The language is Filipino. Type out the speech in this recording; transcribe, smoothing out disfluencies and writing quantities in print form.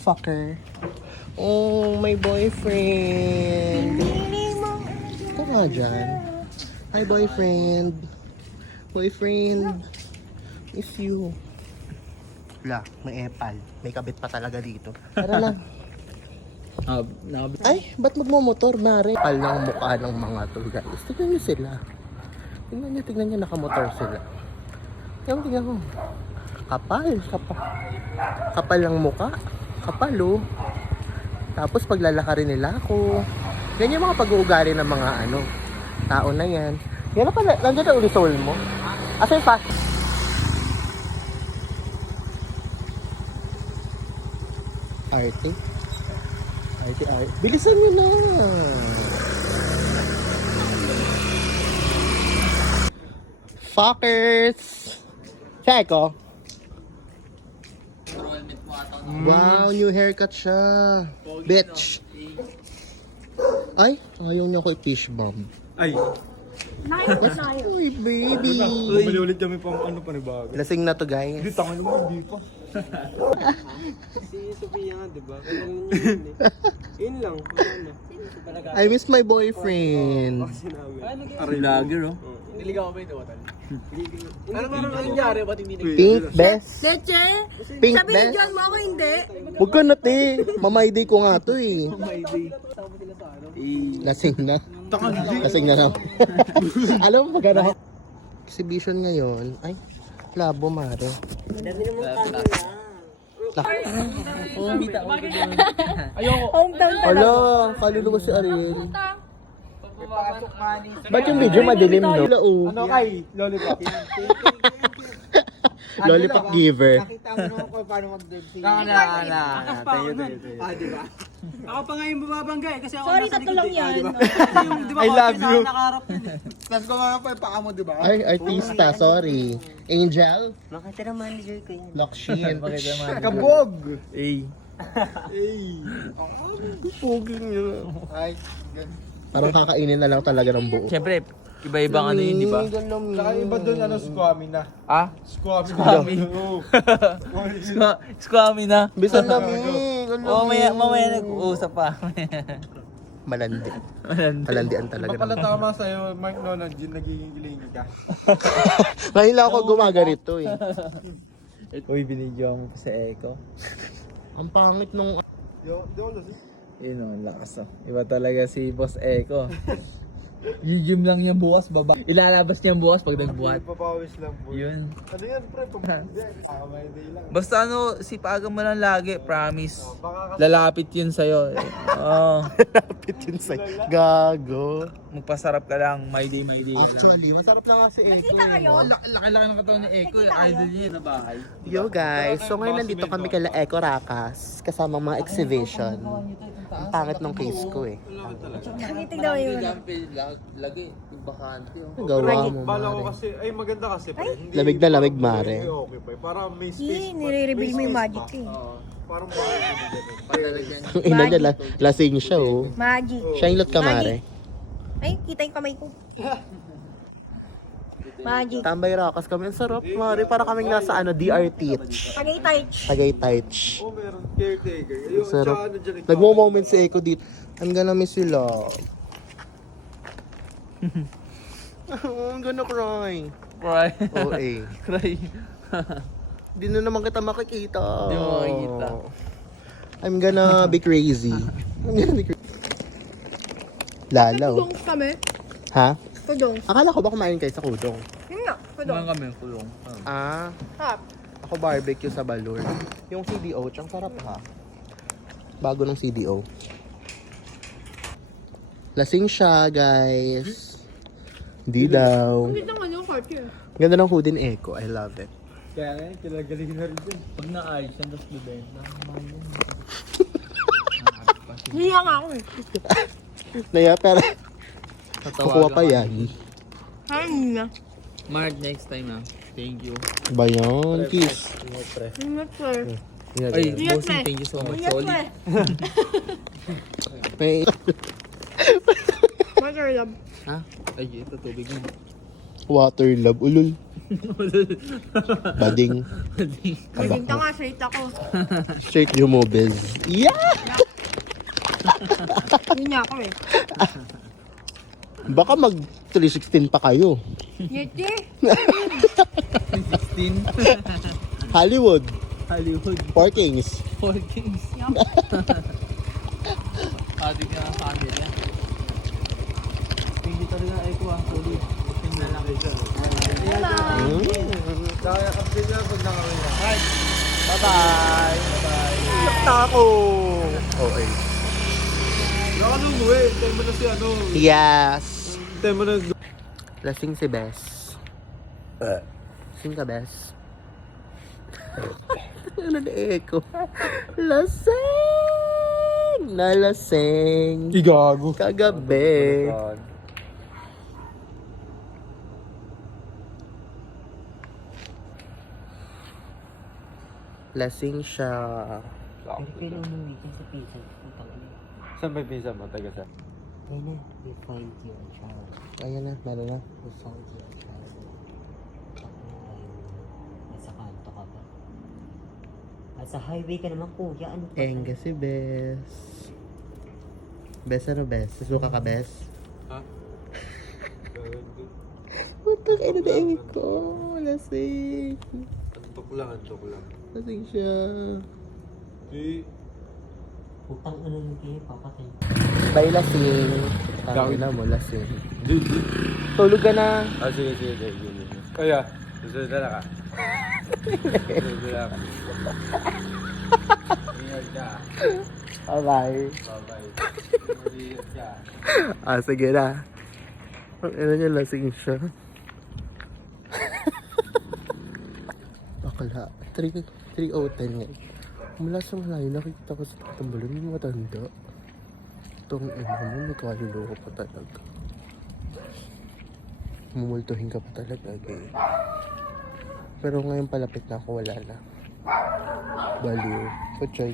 Fucker. Oh, my boyfriend. Ito nga dyan. Hi, boyfriend. Boyfriend. Miss you. Wala, may epal. May kabit pa talaga dito. Tara na. Ay, ba't magmumotor, Mare? Kapal ng mukha ng mga to, guys. Tignan nyo sila. Tignan nyo, nakamotor sila. Tignan ko. Kapal ng mukha. Kapal, oh. Tapos paglalakarin nila ako. Yan yung mga pag-uugali ng mga tao na yan. Yan na pala, nandiyan na ulit soul mo. Asa yung fast? Arte. Bilisan nyo na. Fuckers! Checo. Wow, new haircut siya. Bitch. Ay, ayaw niya ko i-fish bomb. Ay, Uy, baby. bumili ulit kami pang panibago. Lasing na to, guys. Hindi, tangan naman, hindi pa. Si Sophia nga, diba? Kailangan niya yun eh. Yun lang, wala na. I miss my boyfriend. Kasi namin. Vlogger, oh. Niligaw ka ba ito, Otan? Ano nangyari? Ba't hindi Pink best. Leche? Pink Sabi ni best. John mo ako hindi. Huwag ka na, te. Mamay-day ko nga to, eh. Lasing na. Lasing na naman. Alam mo, pag exhibition ngayon. Ay, labo, Mare. Hometown talaga. Ala, kaluluwa si Ariel. Ba't yung video madilim, no? Ano kay? Lollipop. Lollipop giver. Nakita mo naman kung paano mag-dancing. Akas pa ako nun. Diba? Ako pa nga yung bumabangga eh, kasi ako Sorry, nasa tatlo likod lang eh. yan. Kasi yung, di ba, I love kotse, you. nakaharap yun eh. Tapos ko nga pa yung paa mo, di ba? Ay, artista, sorry. Angel? Makatira manager ko yan. Lokshin. Kabog! Ay. Puging nyo. Ay, Parang kakainin na lang talaga ng buo. Siyempre, iba-ibang ano yun, di ba? saka iba doon, squammy na. Ah? Squammy. Squammy na. Bisan lami. Oo, mamaya nag-uusap pa. Malandi. Malandian talaga. Iba pala tama sa'yo, Mark Nolan, nagiging gilingi ka. Ngayon lang ako gumaganito, eh. Uy, binidyo mo pa sa Echo. Ang pangit nung... Di ako lasing. Yun o, lakas o. Iba talaga si Boss Echo. Gigim lang niya bukas, baba. Ilalabas niya bukas pag nagbuhat. Papawis lang po. Yun. Ano yan, pre? May day lang. Basta ano, sipagan mo lang lagi, promise. Baka kasi Lalapit yun sa'yo. Oo. Lapit yun sa'yo. Gago. Magpasarap ka lang, my day. Actually, masarap na nga si Eko. Nakita kayo? Laki-laki ng katawan ni Echo. Nakita kayo? Idol yun na bahay. Yo guys, so ngayon nandito kami kala Eko Rakas kasama mga exhibition. Ang pangit ng case ko, eh. Nakitignan mo yun. Lagi, yung bakante. Gawa mo, bala ko Mare. kasi, ay maganda kasi, pre. Hindi Lamig na lamig, Mare. Okay, pre. Para may space. Nire-reveal mo yung magic eh. Parang mga Ang ina niya, lasing siya, oh. Magic. Shainlot ka, Mare. Ay, kita yung kamay ko. Magic. Tambay Rakas kami. Ang sarap, Mare. Para kaming nasa DR Teach. Tagay-touch. Tagay-touch. oh, meron caretaker. Ayun, Sarap. tsaka ano dyan, Nagmo-moment si Eko dito. I'm gonna miss you, love. I'm gonna cry. Cry. OA. Cry. Di na naman kita makikita. Di mo makikita. I'm gonna be crazy. I'm gonna be crazy. Lalaw. Kudong kami. Ha? Kudong. Akala ko ba kumain kayo sa kudong? Yun nga, kudong. Kumain kami, kulong. Ah, Hap. ako barbecue sa Balur. Yung CDO, tsang sarap ha. Bago ng CDO. Lasing siya, guys. Hindi daw. Dito nga yung party eh. Ganda ng hoodie ni Eko. I love it. Kaya nga, kilagaling na rin dyan. Pag na-ayos, yan, tapos bibenta. Hiya nga ako eh. Naya, pero kukuha pa yan. Ay na. Mark, next time ah. Thank you. Ba yan? Kiss. Ingat pa eh. Ay, Ingat, bossing, pre. thank you so much. Ingat pa Solid. eh. May... Mother love. Ha? Ay, ito tubig mo. Water love. Ulul. Bading. Maging tanga, straight ako. Straight Jumobez. Yeah! Yun niya ako eh. Baka mag 316 pa kayo. Yeti. 16. Hollywood. Hollywood. Four Kings. 4 Kings. Yup. Pati ka ng family. Hindi talaga ay ko ang tuloy. Nakayakap din yan pag nakawin na. Bye-bye. Bye-bye. Ako. Okay. Nakalungo eh. Tayo mo na si ano. Yes. Tayo mo na. Lasing si Bes. Lasing ka, Bes. Ano na echo? Lasing! Nalasing. Igago. Kagabi. Lasing siya. Pero umuwi ka sa pizza, putang ina. Saan ba yung pinsan mo? Taga saan? Ayun na, we find your child. Ayan na, lalo na. We found your child. Ako ngayon, nasa kanto ka ba? Nasa highway ka naman kuya, ano pa? Enga si Bes. Bes ano, Bes? Susuka ka, Bes? Ha? Putang ina na echo. Lasing. Antok lang, antok lang. Lasing siya. Di. Putang ano yung kaya, papatay. Bye, lasing. Tangin na mo, lasing. Di. Tulog ka na. Ah, sige. Kaya, susunod na lang ka. Susunod na lang ka. Ingat ka. Bye-bye. Bye-bye. Ingat ka. Sige na. Ang ina niya, lasing siya. Bakla. 3:10 ngayon. Mula sa malayo, nakikita ko sa tambalan yung matanda. Itong ina mo, may kaluluwa pa talaga. Mumultuhin ka pa talaga, gay. Pero ngayon palapit na ako, wala na. Baliw. Pachay.